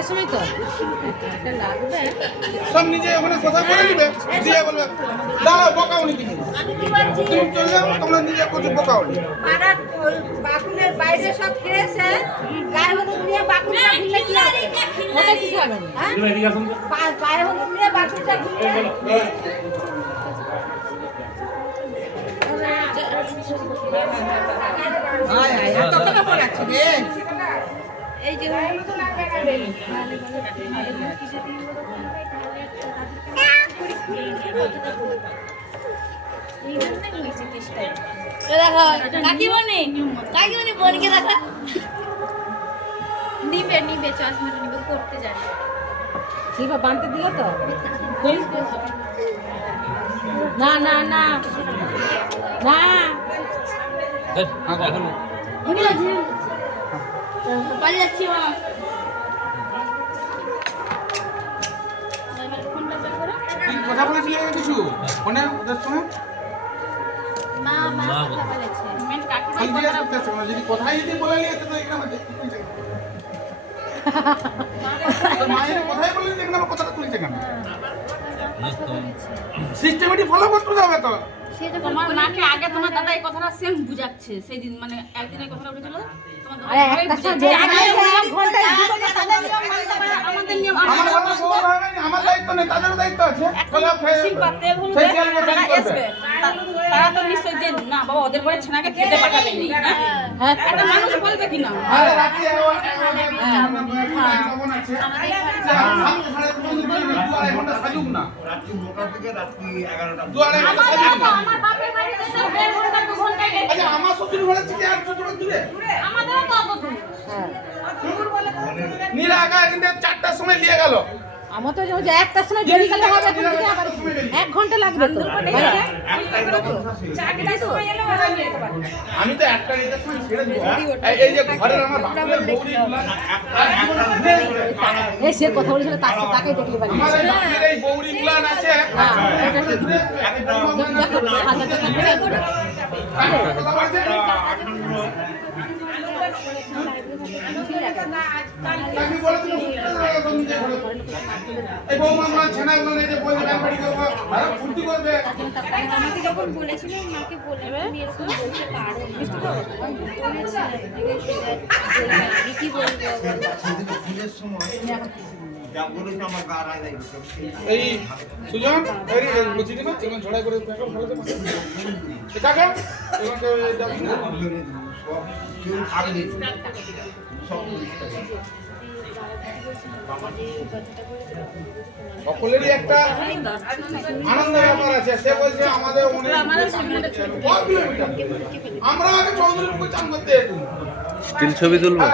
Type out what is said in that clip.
একটার সময় তো একটা লাগবে সব নিজে ওখানে কথা বলে নিবে দিয়ে বলবে দাঁড়াও বকাওনি কিছু তুমি চলে যাও তোমরা নিজে কিছু বকাওনি পাড়ার বাকুলের বাইরে সব খেয়েছে গায়ে হলুদ নিয়ে বাকুলটা ঘুরলে কি হবে? ওটা কিছু হবে না হ্যাঁ? গায়ে হলুদ নিয়ে বাকুলটা ঘুরলে এই যে দেখো কাকিমণি বোনকে দেখা নিবে নিবে চশমাটা নিবে করতে জানি শিবা বানতে দিল তো না না না না পালিয়ে যাচ্ছি মা কি কথা বলেছিলে কিছু ফোনে ওদের সঙ্গে মা মা কথা বলেছে মেন কাকিমা খালি জিজ্ঞেস করতেছে না যদি কথাই যদি বলে নিয়ে তো এখানে আমাদের মায়ের কথাই বলে নিয়ে এখানে কথাটা তুলছে কেন সিস্টেমেটিক ফলো করতে হবে তো তোমার মাকে আগে তোমার দাদা এই কথাটা সেম বুঝাচ্ছে সেদিন মানে একদিন এই কথাটা উঠেছিল আরে একটা সময় এক ঘন্টায় আমাদের নিয়ম আমার কথা বলা হবে না আমার দায়িত্ব নেই তাদের দায়িত্ব আছে শিল্পা তেল হলুদ যারা আসবে তারা তো নিশ্চয় যে না বাবা ওদের ঘরে ছেনাকে খেতে পাঠাবে নি হ্যাঁ একটা মানুষ বলবে কি না আরে রাতে খবর আছে দুয়ারে ঘন্টা সাজুক না রাত্রি 9টা থেকে রাত্রি 11টা দুয়ারে ঘন্টা সাজুক না আমার বাপের বাড়িতে তো 1.5 ঘন্টা 2 ঘন্টা গেছে আচ্ছা আমার শ্বশুর ঘরে থেকে আর ছোট দূরে আমাদেরও তো অত দূর নীরা আগা কিন্তু 4টার সময় নিয়ে গেল আমার তো যে একটার সময় দেরি গেলে হবে এখন থেকে আবার 1 ঘন্টা লাগবে তো আমি তো একটা নিতে সময় ছেড়ে দেব এই যে ঘরের আমার বাপের বৌরি এই সে কথা বলেছিল তাকে দেখলে পারি আমাদের বাপের এই বৌরি গুলান আছে আমি বলে দিলাম এই বৌমা ছেনাগুলো নিয়ে যে বলবে ব্যাপারি করবো আর ফুর্তি করবে আমাকে যখন বলেছিল মাকে বলবে তুমি এরকম বলতে পারো না আমি কি বলবো সেদিকে ফুলের সময় যা বলেছে আমার গা রায় দেয় এই সুজন এই বুঝি দিন এগুলো ঝড়াই করে ফেলো ভালো তো কাকা এগুলো সব কেউ থাকবে সব সকলেরই একটা আনন্দ ব্যাপার আছে সে বলছে আমাদের অনেক আমরা আগে চৌধুরীর মুখে চান করতে যেতাম স্টিল ছবি তুলবো।